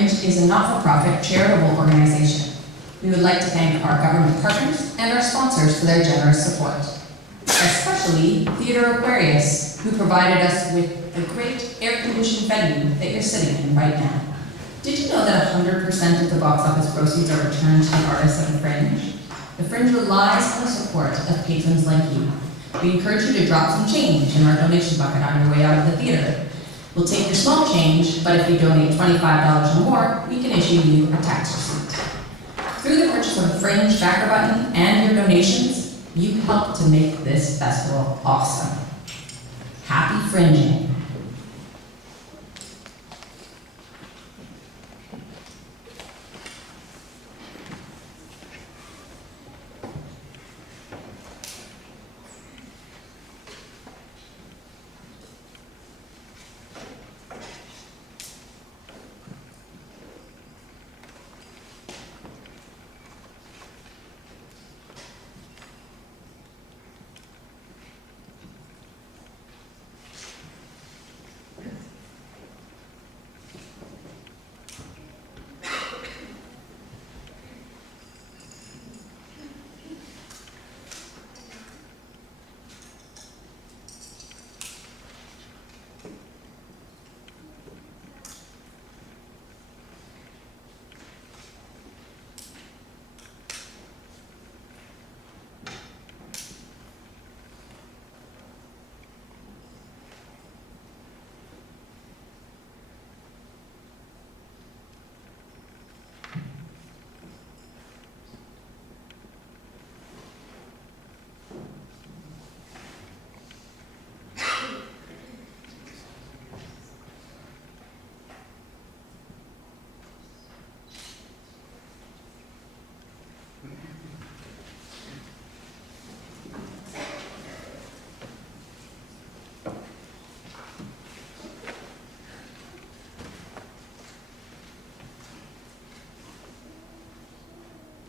Fringe is a not-for-profit charitable organization. We would like to thank our government partners and our sponsors for their generous support, especially Theatre Aquarius, who provided us with the great air-conditioned venue that you're sitting in right now. Did you know that 100% of the box office proceeds are returned to the artists of the Fringe? The Fringe relies on the support of patrons like you. We encourage you to drop some change in our donation bucket on your way out of the theater. We'll take your small change, but if you donate $25 or more, we can issue you a tax receipt. Through the purchase of a Fringe backer button and your donations, you help to make this festival awesome. Happy Fringing.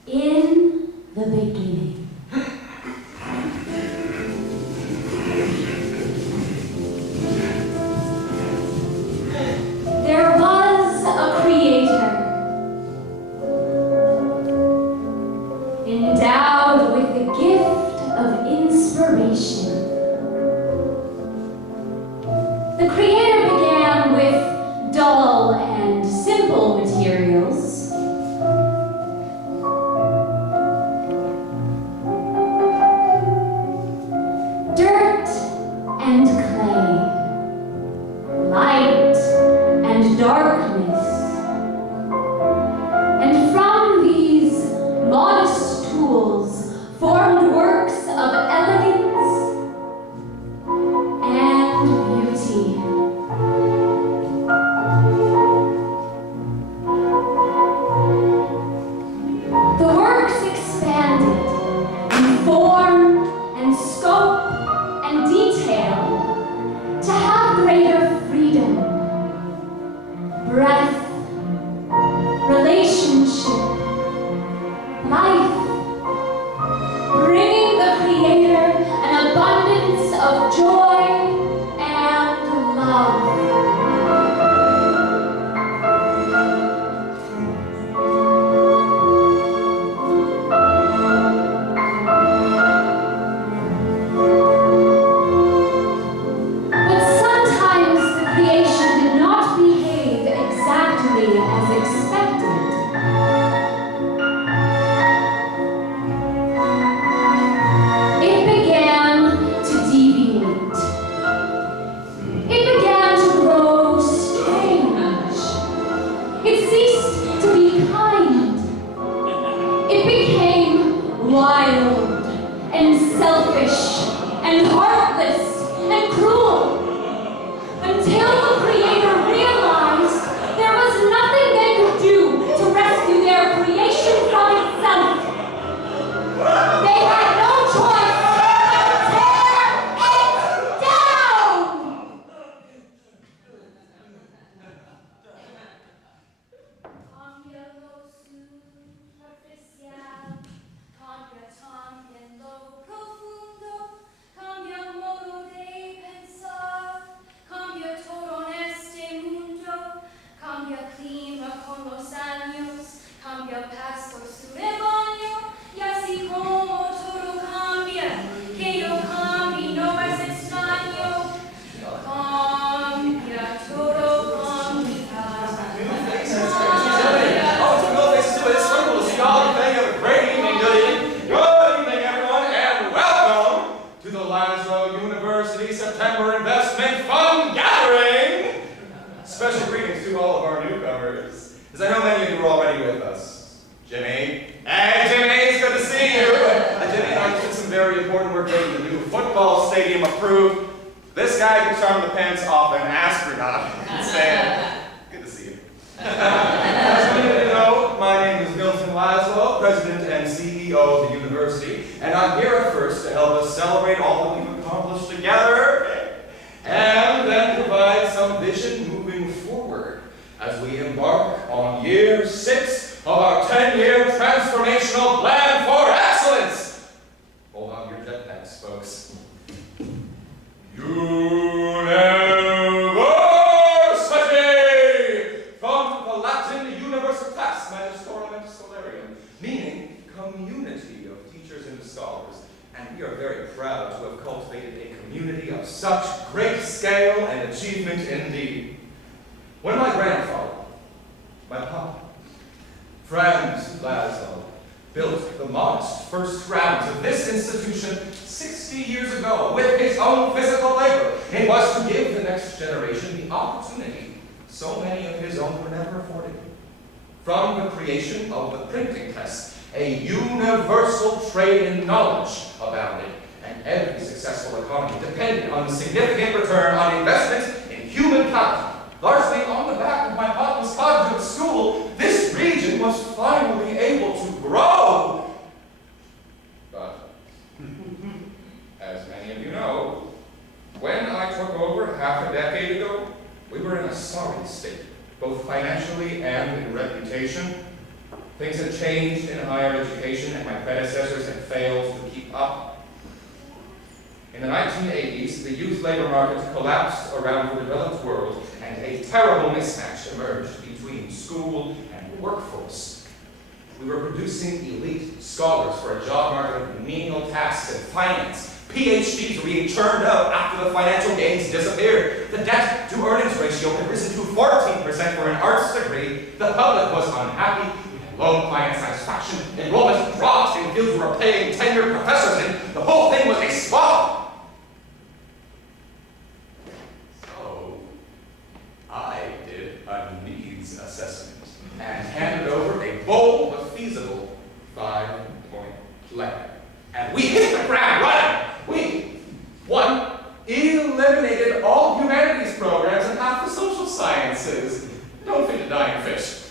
In the beginning. There was a creator, endowed with the gift of inspiration. The creator began with dull and simple materials. And clay, light and darkness. And from these modest tools formed works of elegance and beauty. The works expanded in form and scope and detail to have greater freedom, breath, relationship, life, bringing the Creator an abundance of joy and love. Wild and selfish and heartless and cruel, until the Creator realized there was nothing they could do to rescue their creation from itself. They had no choice but to tear it down! Cambia lo profundo, cambia cambia paso su rebaño, y así como todo cambia, que no cambie no es extraño. Cambia, todo cambia. Oh, to no faces to this circle, see all you think of a great evening, good evening, everyone, and welcome to the Laszlo University September Investment Fund Gathering. Special greetings to all of our newcomers, as I know many of you are already with us. Jimmy. Hey, Jimmy, it's good to see you. Jimmy and I did some very important work getting the new football stadium approved. This guy can charm the pants off an astronaut. Good to see you. As many of you know, my name is Milton Laszlo, President and CEO of the university, and I'm here at first to help us celebrate all that we've accomplished together, and then provide some vision moving forward as we embark on year 6 of our 10-year transformational plan for excellence. Hold on to your jetpacks, folks. University! From the Latin universitas magisterium scholarium, meaning community of teachers and scholars. And we are very proud to have cultivated a community of such great scale and achievement indeed. When my grandfather, my papa, Franz Laszlo, built the modest first grounds of this institution 60 years ago with his own physical labor, it was to give the next generation the opportunity so many of his own were never afforded. From the creation of the printing press, a universal trade in knowledge abounded, and every successful economy depended on the significant return on investment in human capital. Largely on the back of my papa's cottage at school, this region was finally able to grow. But, as many of you know, when I took over half a decade ago, we were in a sorry state, both financially and in reputation. Things had changed in higher education, and my predecessors had failed to keep up. In the 1980s, the youth labor market collapsed around the developed world, and a terrible mismatch emerged between school and workforce. We were producing elite scholars for a job market of menial tasks in finance. PhDs were being churned out after the financial gains disappeared. The debt-to-earnings ratio had risen to 14% for an arts degree. The public was unhappy. We had low client satisfaction. Enrollment dropped in fields we were paying tenured professors in. The whole thing was a swamp. I did a needs assessment and handed over a bold but feasible 5-point plan. And we hit the ground running. We, 1, eliminated all humanities programs and half the social sciences. Don't feed a dying fish.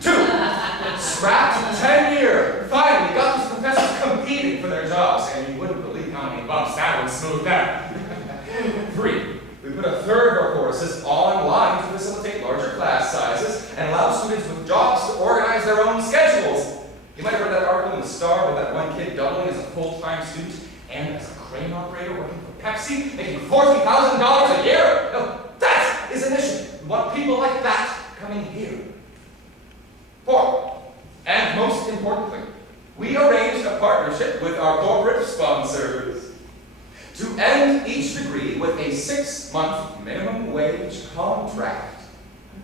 2, scrapped 10-year. Finally got those professors competing for their jobs, and you wouldn't believe how many bumps that would smooth out. 3, we put a third of our courses online to facilitate larger class sizes and allow students with jobs to organize their own schedules. You might have read that article in the Star with that one kid doubling as a full-time student and as a crane operator working for Pepsi, making $40,000 a year. Now, that is an issue. We want people like that coming here. 4, and most importantly, we arranged a partnership with our corporate sponsors to end each degree with a 6-month minimum wage contract.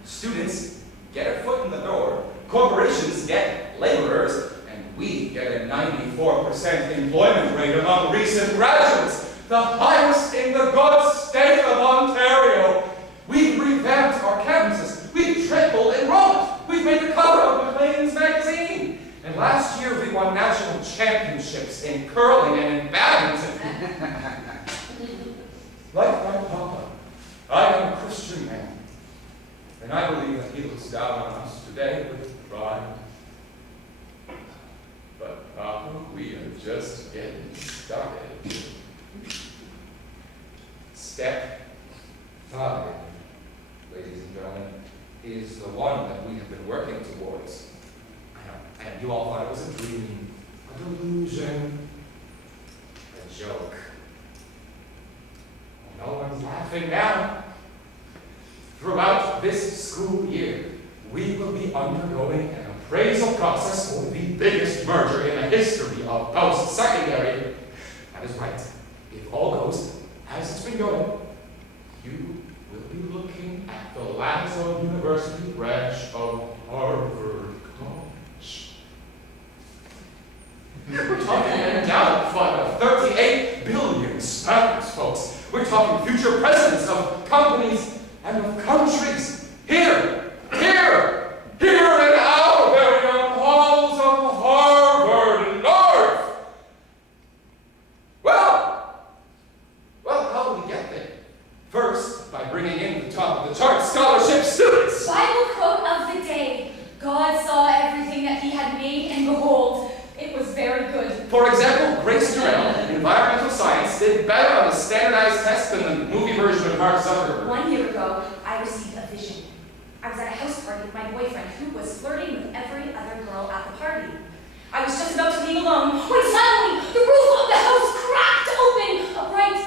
Students get a foot in the door, corporations get laborers, and we get a 94% employment rate among recent graduates, the highest in the good state of Ontario. We've revamped our campuses, we've tripled enrollment, we've made the cover of Maclean's magazine, and last year we won national championships in curling and in badminton. Like my papa, I am a Christian man, and I believe that he looks down on us today with pride. But Papa, we are just getting started. Step 5, ladies and gentlemen, is the one that we have been working towards. I know, you all thought it was a dream, a delusion, a joke. No one's laughing now. Throughout this school year, we will be undergoing an appraisal process for the biggest merger in the history of post-secondary. That is right. If all goes as it's been going, you will be looking at the Lazo University branch of Harvard College. We're talking an endowment fund of 38 billion spenders, folks. We're talking future presidents of companies and of countries. Here in our very own halls of Harvard North. Well, how do we get there? First, by bringing in the top of the chart scholarship students. Bible quote of the day. God saw everything that he had made, and behold, it was very good. For example, Grace Durrell in environmental science did better on a standardized test than the movie version of Mark Zuckerberg. 1 year ago, I received a vision. I was at a house party with my boyfriend, who was flirting with every other girl at the party. I was just about to leave alone when suddenly the roof of the house cracked open. A bright,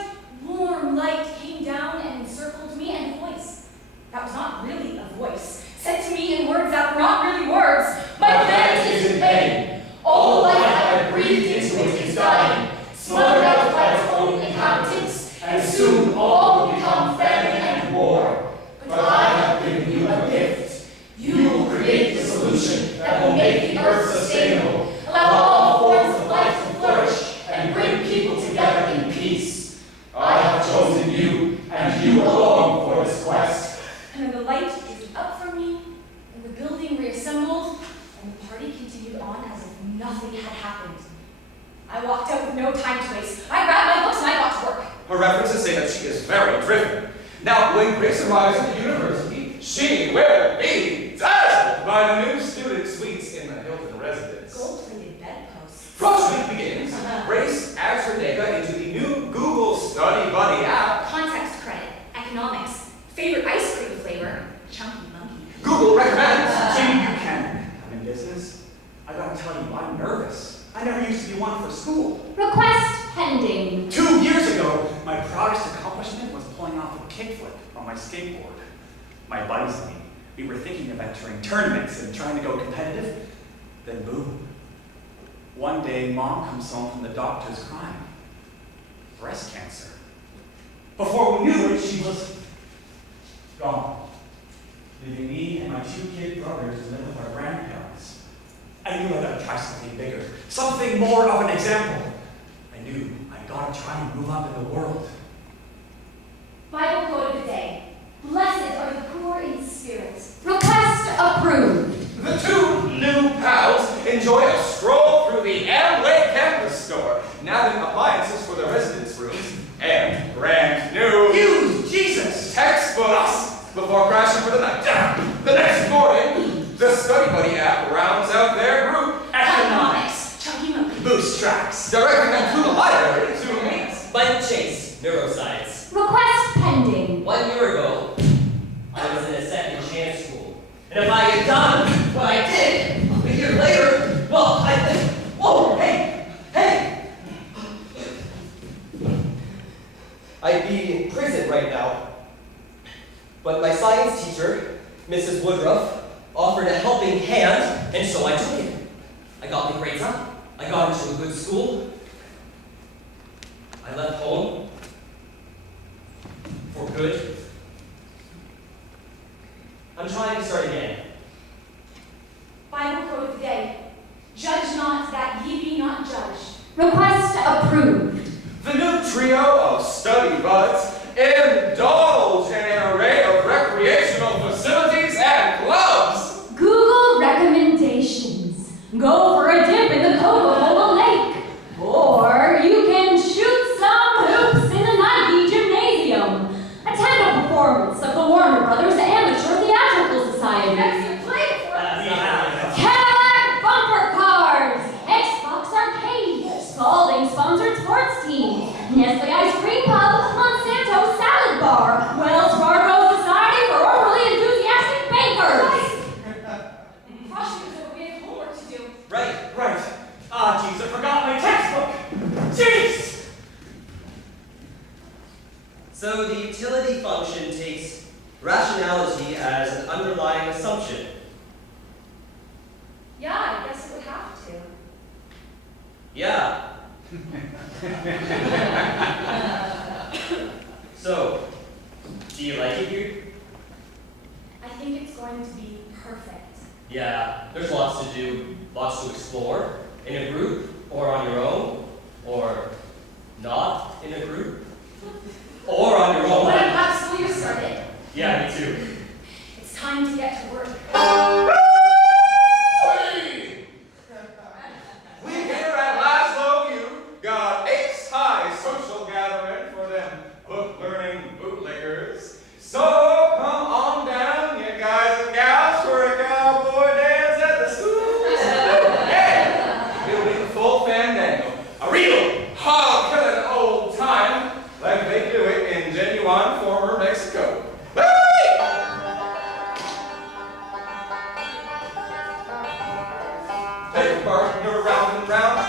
warm light came down and encircled me, and a voice that was not really a voice said to me in words that were not really words, "My planet is in pain. All the life I have breathed into it is dying, smothered out by its own inhabitants, and soon all will become famine and war. But I have given you a gift. You will create the solution that will make the earth sustainable, allow all forms of life to flourish, and bring people together in peace. I have chosen you, and you alone for this quest." And then the light gave up from me, and the building reassembled, and the party continued on as if nothing had happened. I walked out with no time to waste. I grabbed my books and I got to work. Her references say that she is very driven. Now, when Grace arrives at the university, she will be dazzled by the new student suites in the Hilton residence. Gold-plated bedposts. Project begins. Grace adds her data into the new Google Study Buddy app. Context credit, economics, favorite ice cream flavor, chunky monkey. Google recommends. Jimmy Buchanan, I'm in business. I gotta tell you, I'm nervous. I never used to be one for school. Request pending. 2 years ago, my proudest accomplishment was pulling off a kickflip on my skateboard. My buddies and me, we were thinking of entering tournaments and trying to go competitive. Then boom. One day, Mom comes home from the doctor's crying. Breast cancer. Before we knew it, she was gone, leaving me and my 2 kid brothers to live with our grandparents. I knew I gotta try something bigger, something more of an example. I knew I gotta try and move up in the world. Bible quote of the day. Blessed are the poor in spirit. Request approved. The two new pals enjoy a stroll through the Amway campus store, nabbing appliances for the residence rooms, and brand new Use Jesus! textbooks before crashing for the night. The next morning, the Study Buddy app rounds out their group, Economics. Chunky monkey. Boost tracks. directing them to the library to meet. Mike Chase, neuroscience. Request pending. 1 year ago, I was in a second chance school. And if I had done what I did a year later, well, I think, whoa, hey! I'd be in prison right now. But my science teacher, Mrs. Woodruff, offered a helping hand, and so I took it. I got the grades up. I got into a good school. I left home for good. I'm trying to start again. Bible quote of the day. Judge not that ye be not judged. Request approved. The new trio of study buds indulge in an array of recreational facilities and clubs. Google recommendations. Go for a dip in the Coca-Cola Lake. Or you can shoot some hoops in the Nike Gymnasium. Attend a performance of the Warner Brothers Amateur Theatrical Society. Cadillac bumper cars. Xbox Arcade. Spalding sponsored sports team. Nestle Ice Cream Pub. Monsanto Salad Bar. Wells Fargo Society for Overly Enthusiastic Bankers. Prosecutors, we have homework to do. Right. Right. Ah, jeez, I forgot my textbook. Jeez! So the utility function takes rationality as an underlying assumption. So, do you like it here? I think it's going to be perfect. Yeah, there's lots to do, lots to explore, in a group, or on your own, or not in a group, or on your own. But I'm glad school year started. Yeah, me too. It's time to get to work. We here at Laszlo U got ace high social gathering for them book learning bootlickers. So come on down, you guys and gals, for a cowboy dance at the school. Yeah, it'll be the full fandango, a real hog-killing old time, like they do it in genuine former Mexico. Take a partner round and round,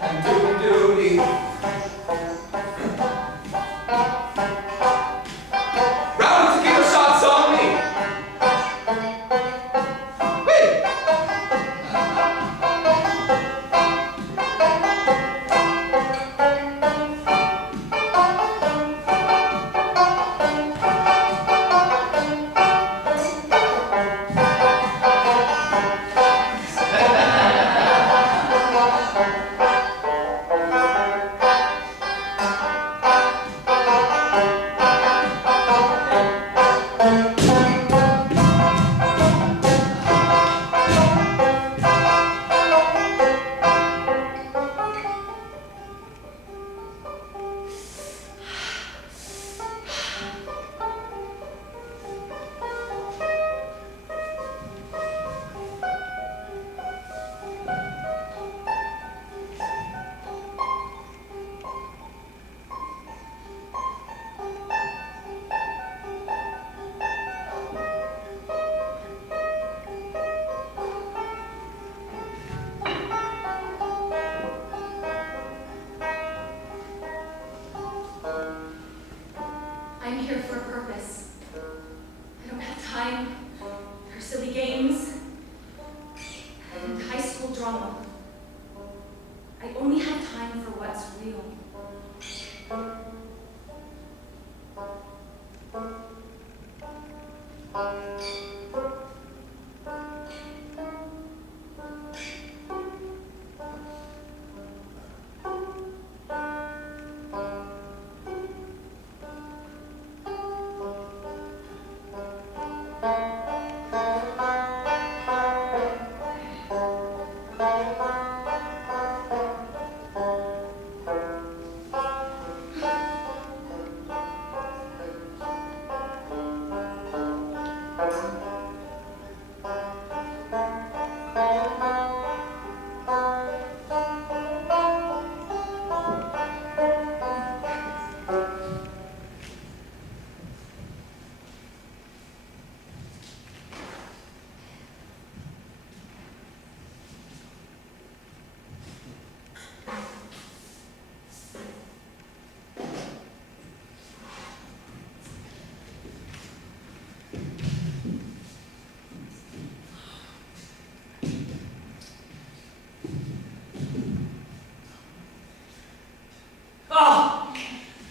and doody-doody. Round tequila shots on me. Whee! I'm here for a purpose. I don't have time for silly games and high school drama. I only have time for what's real.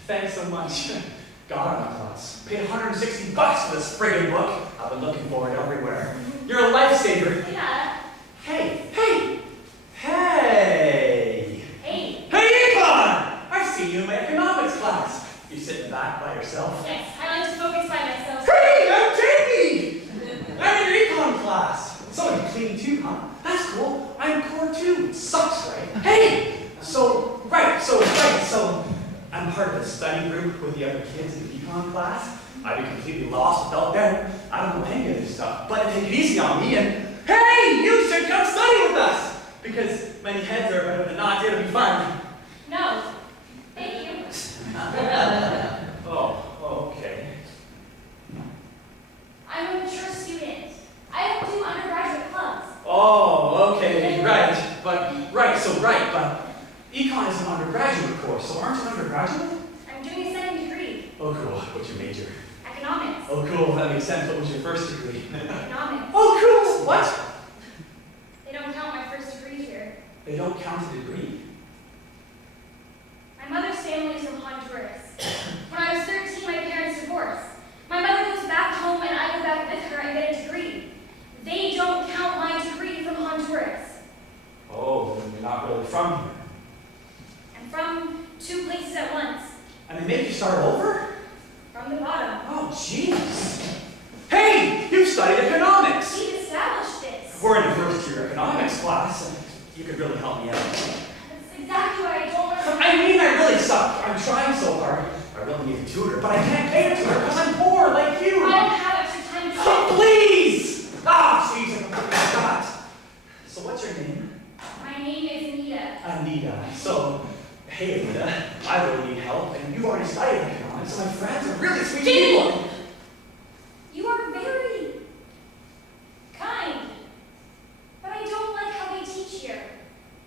Thanks so much. God, my class. Paid $160 for this friggin' book. I've been looking for it everywhere. You're a lifesaver. Yeah. Hey, hey, hey! Hey. Hey, Econ! I've seen you in my economics class. You sit in the back by yourself. Yes, I like to focus by myself. Hey, I'm Jamie! I'm in your econ class. Somebody clean too, huh? That's cool. I'm core too. It sucks, right? Hey! So I'm part of the study group with the other kids in the econ class. I'd be completely lost without them. I don't know any of this stuff. But take it easy on me and, hey, you should come study with us! Because many heads are better than not. It'll be fun. No. Thank you. Oh, okay. I'm a mature student. I don't do undergraduate clubs. Oh, okay, right, but econ is an undergraduate course, so aren't you an undergraduate? I'm doing a second degree. Oh, cool. What's your major? Economics. Oh, cool. That makes sense. What was your first degree? Economics. Oh, cool. What? They don't count my first degree here. don't count a degree. My mother's family is from Honduras. When I was 13, my parents divorced. My mother goes back home and I go back with her and get a degree. They don't count my degree from Honduras. Oh, then you're not really from here. I'm from two places at once. And they make you start over? From the bottom. Oh, jeez. Hey, you studied economics. We've established this. We're in a first-year economics class, and you could really help me out. That's exactly why I don't want to. I mean, I really suck. I'm trying so hard. I really need a tutor, but I can't pay a tutor because I'm poor like you. I don't have extra time to Oh, please! Ah, jeez, I completely forgot. So what's your name? My name is Anita. Anita. So, hey Anita, I really need help, and you've already studied economics, and my friends are really sweet people. You are very kind. But I don't like how they teach here.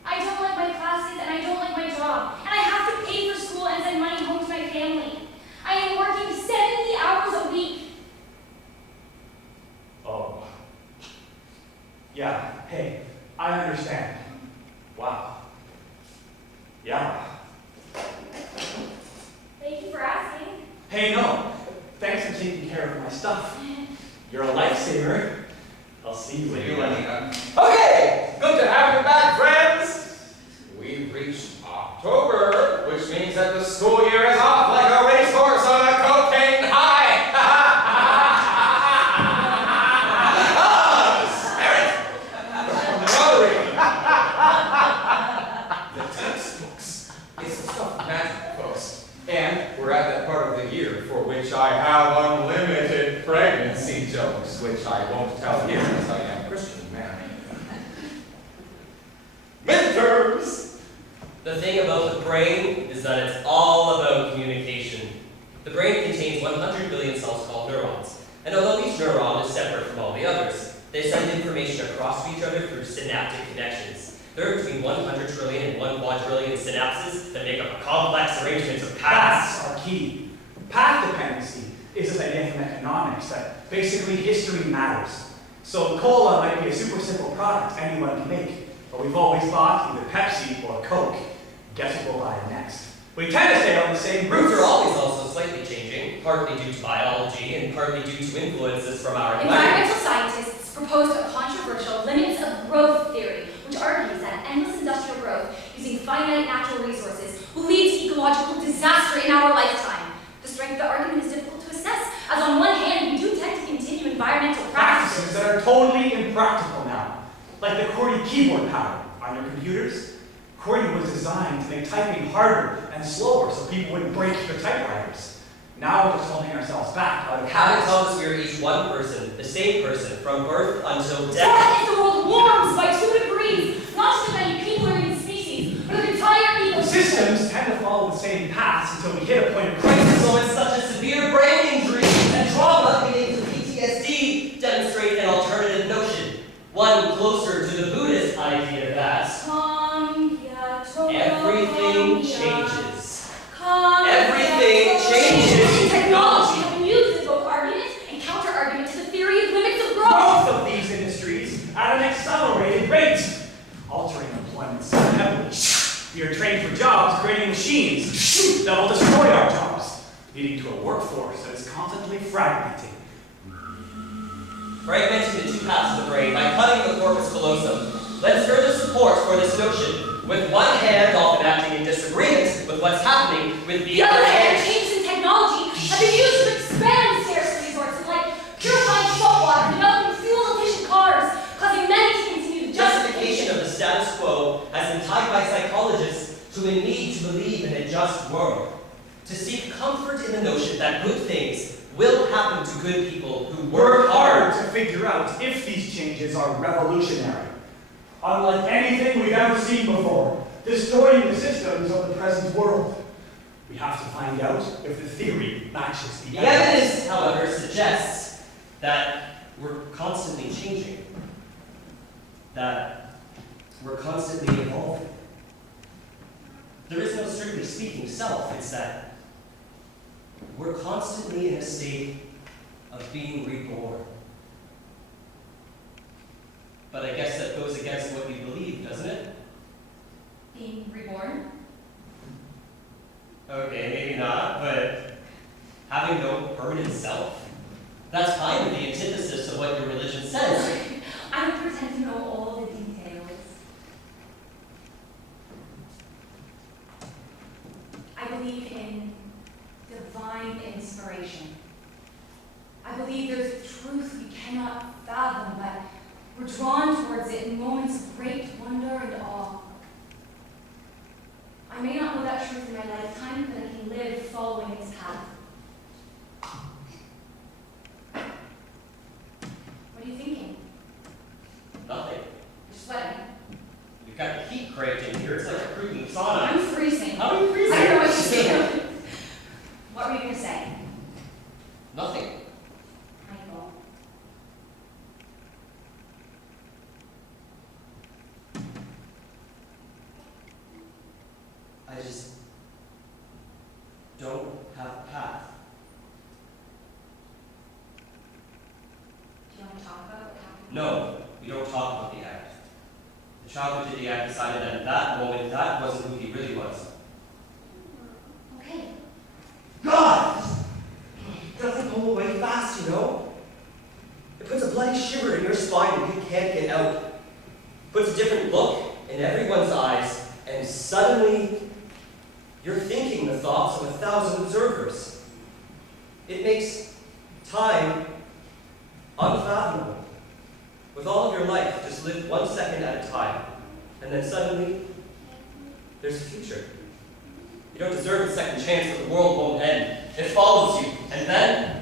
I don't like my classes and I don't like my job. And I have to pay for school and send money home to my family. I am working 70 hours a week. Oh. Yeah, hey, I understand. Wow. Yeah. Thank you for asking. Hey, no. Thanks for taking care of my stuff. You're a lifesaver. I'll see you later. Okay, good to have you back, friends. We've reached October, which means that the school year is off like a racehorse on a cocaine high. The textbooks. It's the stuff of magic, folks. And we're at that part of the year for which I have unlimited pregnancy jokes, which I won't tell here as I am a Christian man. Midterms! The thing about the brain is that it's all about communication. The brain contains 100 billion cells called neurons, and although each neuron is separate from all the others, they send information across to each other through synaptic connections. There are between 100 trillion and 1 quadrillion synapses that make up a complex arrangement of paths. Paths are key. Path dependency is an idea from economics that basically history matters. So cola might be a super simple product anyone can make, but we've always bought either Pepsi or Coke. Guess what we'll buy next? We tend to stay on the same Routes routes. are always also slightly changing, partly due to biology and partly due to influences from our environment. Environmental scientists proposed a controversial limits of growth theory, which argues that endless industrial growth using finite natural resources will lead to ecological disaster in our lifetime. The strength of the argument is difficult to assess, as on one hand, we do tend to continue environmental Practices practices. that are totally impractical now, like the QWERTY keyboard pattern on your computers. QWERTY was designed to make typing harder and slower so people wouldn't break their typewriters. Now we're just holding ourselves back out of Habit habits. tells us we are each one person, the same person, from birth until death. Death if the world warms by 2 degrees, not just many people or even species, but the entire ecosystem. Systems tend to follow the same paths until we hit a point of crisis. So it's such a severe brain injury and trauma leading to PTSD demonstrate an alternative notion, one closer to the Buddhist idea that everything changes. Everything changes. Technology have been used as both argument and counter-argument to the theory of limits of growth. Both of these industries at an accelerated rate, altering employment so heavily. We are trained for jobs creating machines that will destroy our jobs, leading to a workforce that is constantly fragmenting. Fragmenting the two halves of the brain by cutting the corpus callosum lends further support for this notion, with one hand often acting in disagreement with what's happening with the The other hand, hand. changes in technology have been used to expand scarce resources like purifying saltwater, developing fuel-efficient cars, causing many to continue to Justification of the status quo has been tied by psychologists to a need to believe in a just world, to seek comfort in the notion that good things will happen to good people who Work hard to figure out if these changes are revolutionary. Unlike anything we've ever seen before, destroying the systems of the present world. We have to find out if the theory matches the The evidence, however, suggests that we're constantly changing, that we're constantly evolving. There is no strictly speaking self, it's that we're constantly in a state of being reborn. But I guess that goes against what we believe, doesn't it? like the antithesis of what your religion says. I don't pretend to know all the details. I believe in divine inspiration. I believe there's a truth we cannot fathom, but we're drawn towards it in moments of great wonder and awe. I may not know that truth in my lifetime, but I can live following its path. What are you thinking? Nothing. You're sweating. You've got the heat cranked in here. It's like a freaking sauna. I'm freezing. How are you freezing? I don't know what to say. What were you going to say? Nothing. Michael. I just don't have a path. Do you want to talk about what happened? No, we don't talk about the act. The child who did the act decided that at that moment that wasn't who he really was. Okay. God! It doesn't go away fast, you know? It puts a bloody shiver in your spine and you can't get out. Puts a different look in everyone's eyes, and suddenly you're thinking the thoughts of 1,000 observers. It makes time unfathomable. With all of your life, just live 1 second at a time, and then suddenly there's a future. You don't deserve a second chance, but the world won't end. It follows you, and then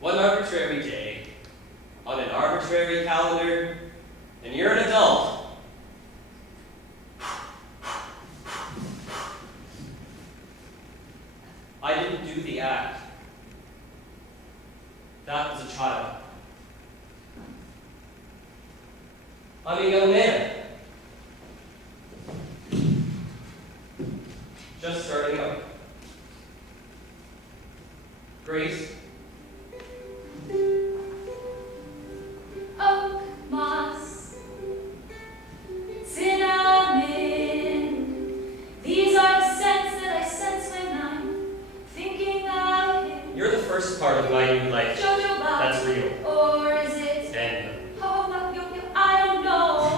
one arbitrary day, on an arbitrary calendar, and you're an adult. I didn't do the act. That was a child. I'm a young man. Just starting out. Grace. Oak, moss, cinnamon. These are the scents that I sense when I'm thinking of him. You're the first part of my new life. Jojo That's real. or is it? And I don't know.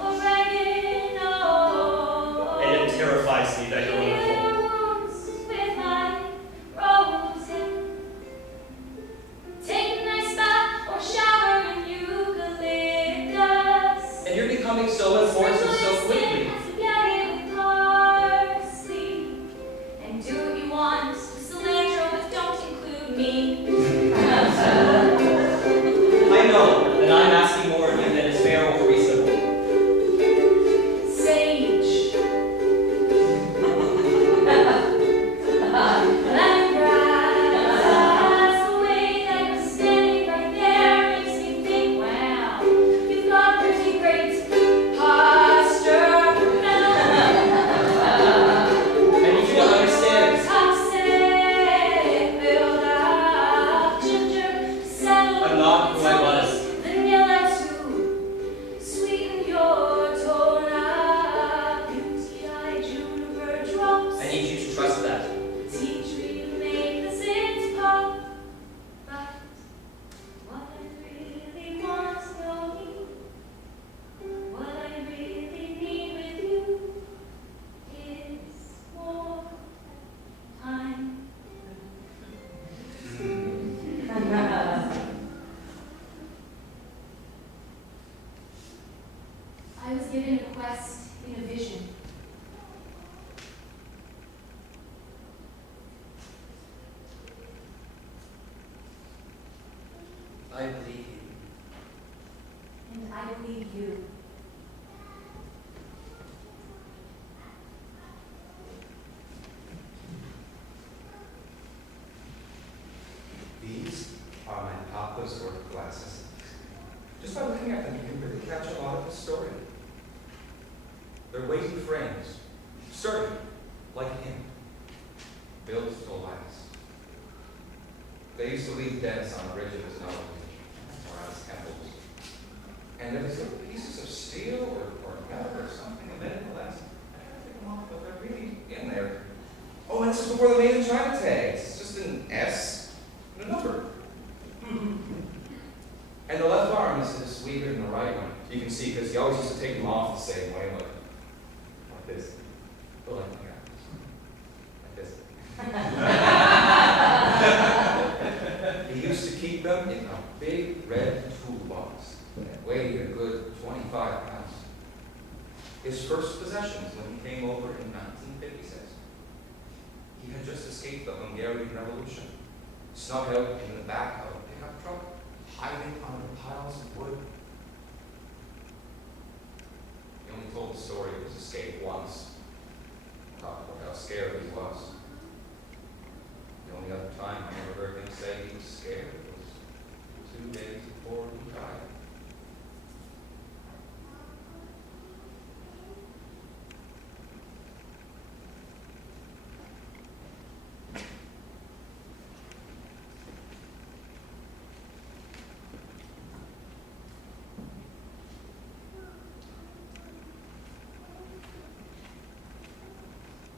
Oregano. and it terrifies me that you're wonderful. With my rose hip. Take a nice bath or shower in eucalyptus. And you're becoming so important so quickly. Spaghetti with parsley. And do what you want with cilantro, but don't include me. I know that I'm asking more of you than is fair or reasonable. Sage. Lemongrass. The way that you're standing right there makes me think, wow, you've got pretty great posture. I need you to understand. Toxic, build up ginger, settle I'm not who I was. vanilla to sweeten your tone up. UTI juniper drops. I need you to trust that. Tea tree to make the zits pop. But what I really want to know, what I really need with you is more time. I was given a quest in a vision. I believe you. And I believe you. sturdy, like him, built to last. They used to leave dents on ridges and around his temples. And there was little pieces of steel or metal or something, and then I can't take them off, but they're really in there. Oh, and this is before they made the China tags. It's just an S and a number. And the left arm is weaker than the right one. You can see, because he always used to take them off the same way, like this. But like this. He used to keep them in a big red toolbox that weighed a good 25 pounds. His first possessions when he came over in 1956. He had just escaped the Hungarian Revolution, snuck out in the back of a pickup truck, hiding under piles of wood. He only told the story of his escape once, talked about how scared he was. The only other time I ever heard him say he was scared was 2 days before he died.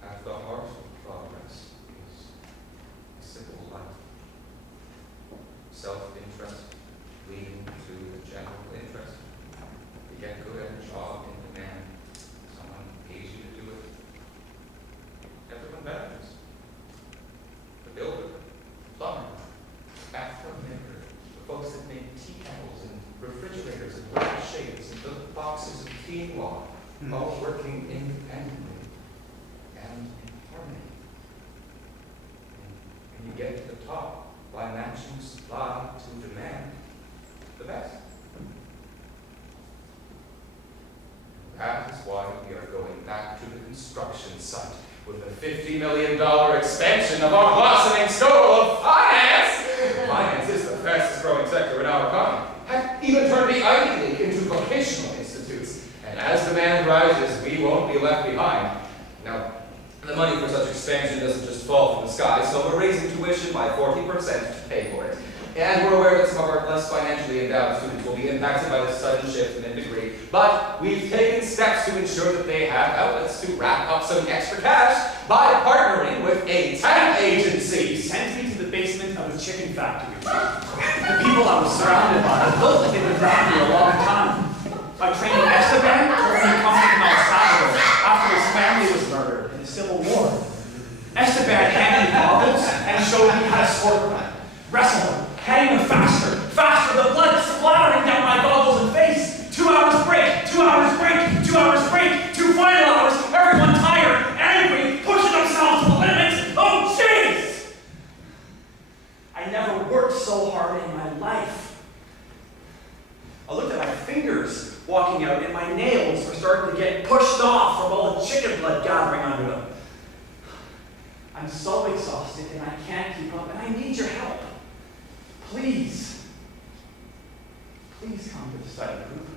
At the heart of progress is a simple life. Self-interest leading to the general interest. You get good at a job in demand. Someone pays you to do it. Everyone benefits. The builder, the plumber, the bathroom maker, the folks that make tea kettles and refrigerators and lampshades and little boxes of quinoa, all working independently and in harmony. And you get to the top by matching supply to demand the best. That is why we are going back to the construction site with a $50 million expansion of our blossoming school of finance. Finance is the fastest growing sector in our economy. I've even turned the Ivy League into vocational institutes. And as demand rises, we won't be left behind. Now, the money for such expansion doesn't just fall from the sky, so we're raising tuition by 40% to pay for it. And we're aware that some of our less financially endowed students will be impacted by this sudden shift in degree, but we've taken steps to ensure that they have outlets to rack up some extra cash by partnering with a temp agency. He sent me to the basement of a chicken factory. The people I was surrounded by looked like they've been around me a long time. My trainer Esteban told me to come from El Salvador after his family was murdered in the Civil War. Esteban handed me goggles and showed me how to sword wrestle, heading them faster, the blood splattering down my goggles and face. 2 hours break, 2 hours break, 2 hours break, 2 final hours, everyone tired, angry, pushing themselves to the limit. Oh, jeez! I never worked so hard in my life. I looked at my fingers walking out, and my nails were starting to get pushed off from all the chicken blood gathering under them. I'm so exhausted, and I can't keep up, and I need your help. Please come to the study group.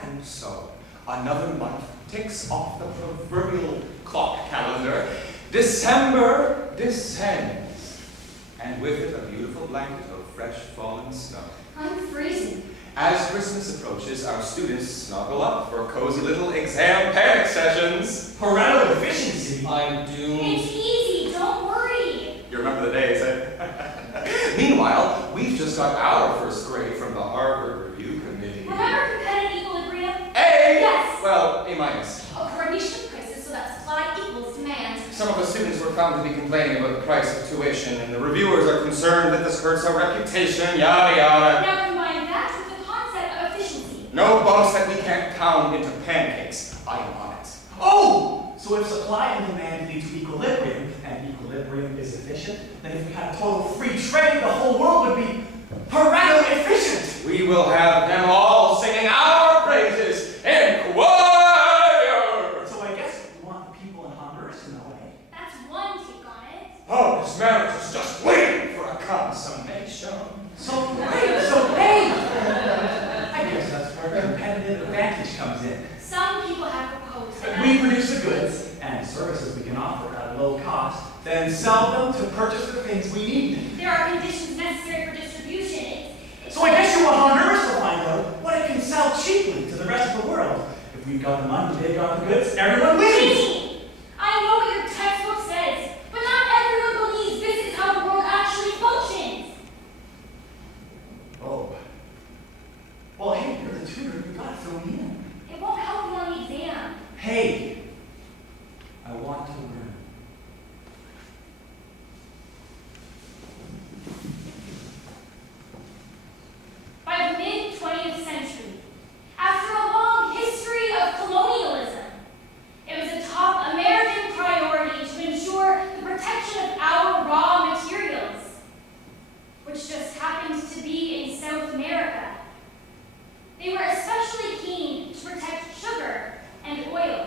And so, another month ticks off the proverbial clock calendar. December descends, and with it a beautiful blanket of fresh fallen snow. I'm freezing. As Christmas approaches, our students snuggle up for cozy little exam panic sessions. Parental efficiency. I'm doomed. It's easy, don't worry. You remember the days, eh? Meanwhile, we've just got our first grade from the Harvard Review Committee. Remember competitive equilibrium? A! Yes. Well, A minus. A coordination of prices so that supply equals demand. Some of the students were found to be complaining about the price of tuition, and the reviewers are concerned that this hurts our reputation, yada yada. Now combine that with the concept of efficiency. No boast that we can't pound into pancakes. I am on it. Oh! So if supply and demand lead to equilibrium, and equilibrium is efficient, then if we had total free trade, the whole world would be parental efficient. We will have them all singing our praises in choir. So I guess we want the people in Honduras to know, eh? That's one take on it. Oh, this marriage is just waiting for a consummation. So great, so hey! I guess that's where competitive advantage comes in. Some we produce the goods and services we can offer at a low cost, then sell them to purchase the things we need. There are conditions necessary for distribution. So I guess you want Honduras to find out what it can sell cheaply to the rest of the world. If we've got the money, they've got the goods, everyone wins. Jimmy, I know what your textbook says, but not everyone believes this is how the world actually functions. Oh. Well, hey, you're the tutor. You gotta fill me in. It won't help you on the exam. Hey, I want to learn. By the mid-20th century, after a long history of colonialism, it was a top American priority to ensure the protection of our raw materials, which just happened to be in South America. They were especially keen to protect sugar and oil,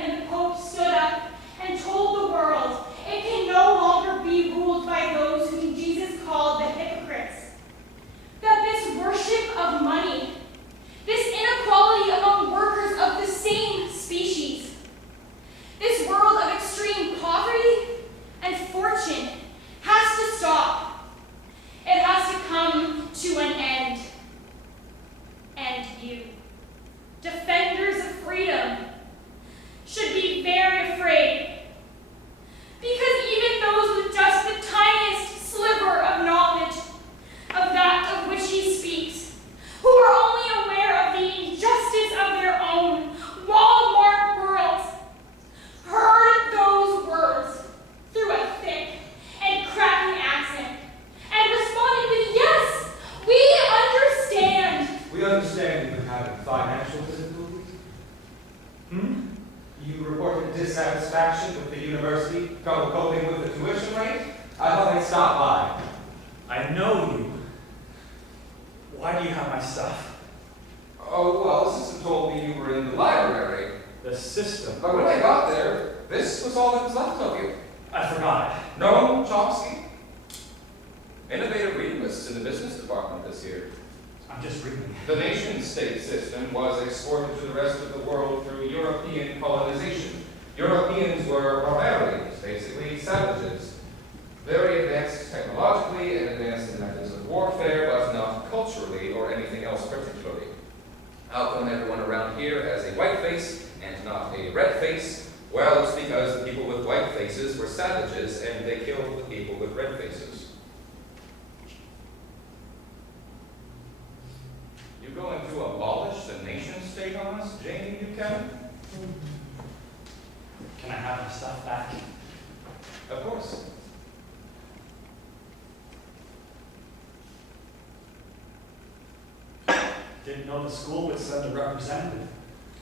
and the Pope stood up and told the world it can no longer be ruled by those whom Jesus called the hypocrites. That this worship of money, this inequality among workers of the same species, this world of extreme poverty and fortune has to stop. It has to come to an end. And you, defenders of freedom, should be very afraid. Because even those with just the tiniest sliver of knowledge of that of which he speaks, who are only aware of the injustice of their own wall-marked world, heard those words through a thick and cracking accent, and responded with, "Yes, we understand." We understand you've had financial difficulties. You reported dissatisfaction with the university, trouble coping with the tuition rate. I thought I'd stop by. I know you. Why do you have my stuff? Oh, well, the system told me you were in the library. The system. But when I got there, this was all that was left of you. I forgot. No, Chomsky. Innovative reading lists in the business department this year. I'm just reading. The nation-state system was exported to the rest of the world through European colonization. Europeans were barbarians, basically savages. Very advanced technologically and advanced in methods of warfare, but not culturally or anything else particularly. How come everyone around here has a white face and not a red face? Well, it's because the people with white faces were savages and they killed the people with red faces. You going to abolish the nation-state on us, Jamie Buchanan? Can I have my stuff back? Of course. Didn't know the school would send a representative.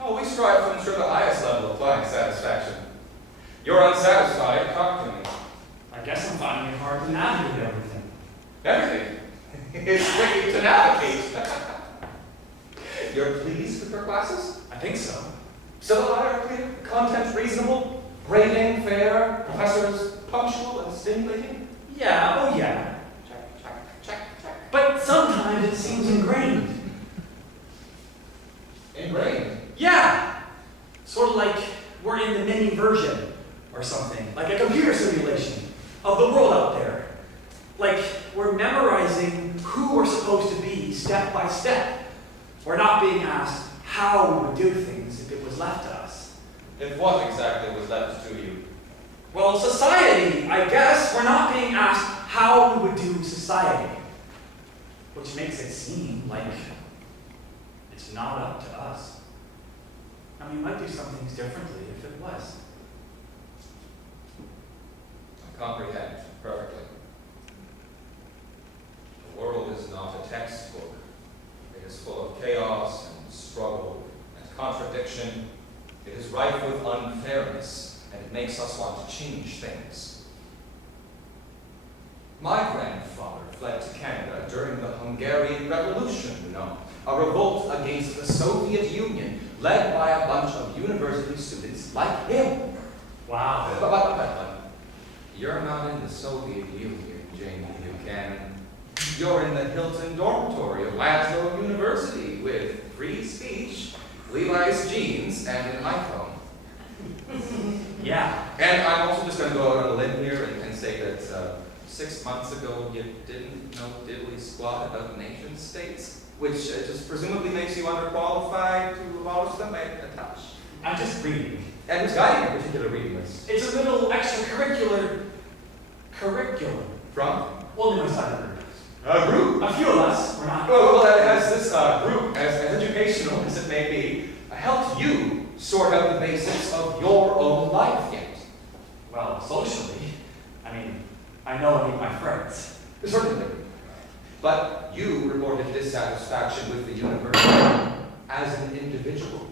Oh, we strive to ensure the highest level of client satisfaction. You're unsatisfied, talk to me. I guess I'm finding it hard to navigate everything. Everything. It's tricky to navigate. You're pleased with your classes? I think so. Syllabi are clear, content reasonable, grading fair, professors punctual and stimulating? Yeah, oh yeah. Check, check, check, check. But sometimes it seems ingrained. Ingrained? Yeah! Sort of like we're in the mini version or something. Like a computer simulation of the world out there. Like we're memorizing who we're supposed to be step by step. We're not being asked how we would do things if it was left to us. If what exactly was left to you? Well, society, I guess. We're not being asked how we would do society. Which makes it seem like it's not up to us. I mean, we might do some things differently if it was. I comprehend perfectly. The world is not a textbook. It is full of chaos and struggle and contradiction. It is rife with unfairness, and it makes us want to change things. My grandfather fled to Canada during the Hungarian Revolution, you know, a revolt against the Soviet Union, led by a bunch of university students like him. Wow. But, you're not in the Soviet Union, Jamie Buchanan. You're in the Hilton dormitory of Glasgow University with free speech, Levi's jeans, and an iPhone. Yeah. And I'm also just going to go out on a limb here and say that 6 months ago you didn't know diddly squat about nation states, which just presumably makes you underqualified to abolish them by a touch. I'm just reading. And who's guiding your particular reading list? It's a little extracurricular curriculum. From? Well, no, it's not a group. A group. A few of us. We're not. Well, that has this group, as educational as it may be, helped you sort out the basics of your own life yet. Well, socially, I mean, I know I need my friends. Certainly. But you reported dissatisfaction with the university as an individual.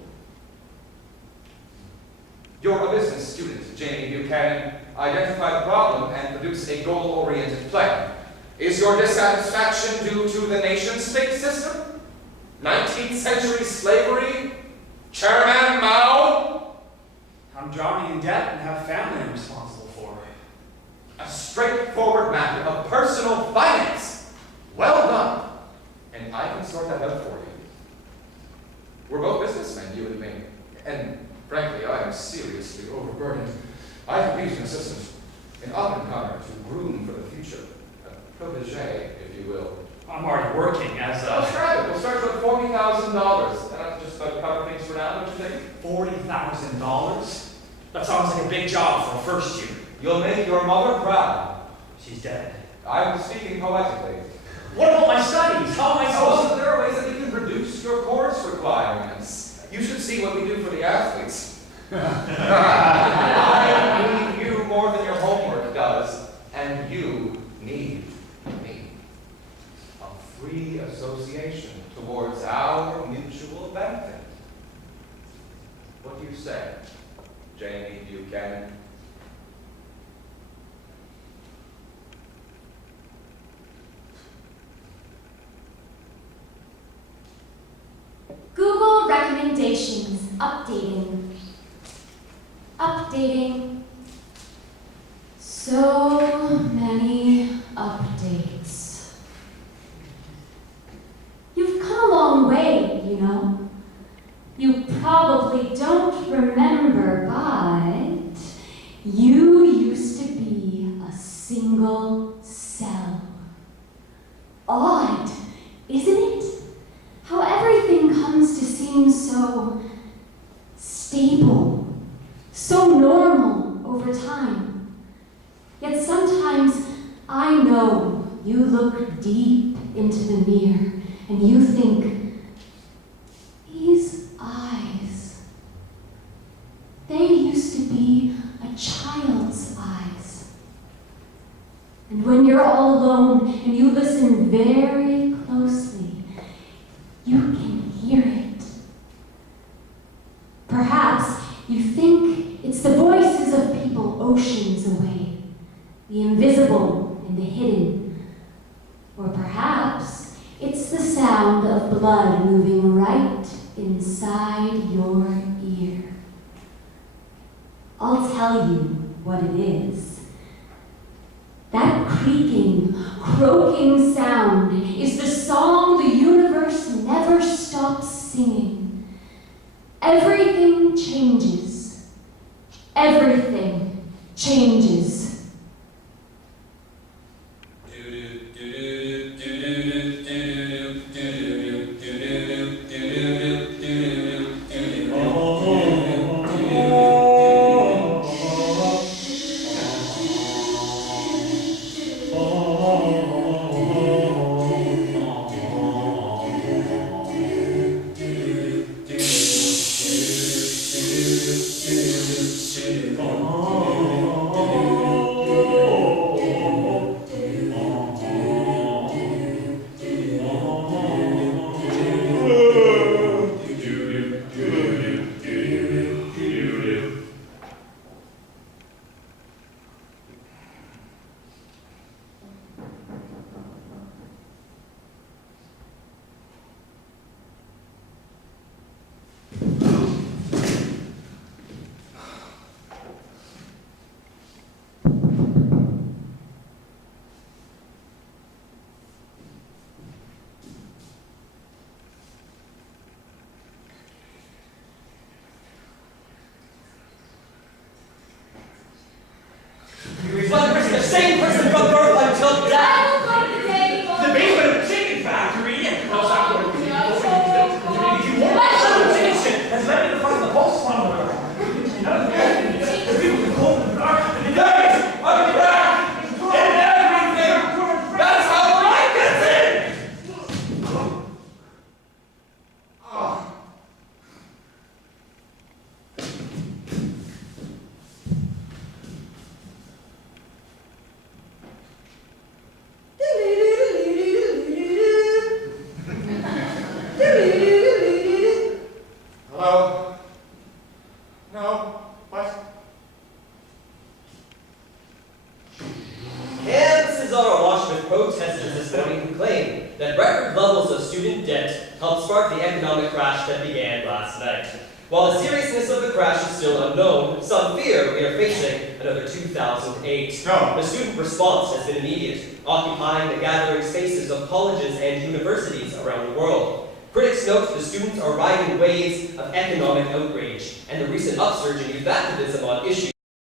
You're a business student, Jamie Buchanan. Identify the problem and produce a goal-oriented plan. Is your dissatisfaction due to the nation-state system? 19th century slavery? Chairman Mao? How I'm drowning in debt and have family I'm responsible for. A straightforward matter of personal finance. Well done. And I can sort that out for you. We're both businessmen, you and me. And frankly, I am seriously overburdened. I have used an assistant, an up-and-comer to groom for the future. A protege, if you will. I'm already working as I'll a try it. We'll start with $40,000. That'll just about cover things for now, don't you think? $40,000? That sounds like a big job for a first year. You'll make your mother proud. She's dead. I'm speaking poetically. What about my studies? How am I supposed So there are ways that we can reduce your course requirements. You should see what we do for the athletes. I need you more than your homework does, and you need me. A free association towards our mutual benefit. What do you say, Jamie Buchanan? Google recommendations, updating. Updating. So many updates. You've come a long way, you know. You probably don't remember, but you used to be a single cell. Odd, isn't it? How everything comes to seem so stable, so normal over time. Yet sometimes I know you look deep into the mirror and you think, these eyes, they used to be a child's eyes. And when you're all alone and you listen very closely, you can hear it. Perhaps you think it's the voices of people oceans away, the invisible and the hidden. Or perhaps it's the sound of blood moving right inside your ear. I'll tell you what it is. That creaking, croaking sound is the song the universe never stops singing. Everything changes. Everything changes. The same person from birth until death. I will go to the day before. The basement of a chicken factory and close out the community has led me to find the post farm. The people can cold in the dark. Guys, I'm back! And everything! That's how life gets in! Oh. Hello? No? What? Campuses are awash with protesters this morning who claim that record levels of student debt helped spark the economic crash that began last night. While the seriousness of the crash is still unknown, some fear we are facing another 2008. No. The student response has been immediate, occupying the gathering spaces of colleges and universities around the world. Critics note the students are riding waves of economic outrage, and the recent upsurge in youth activism on issues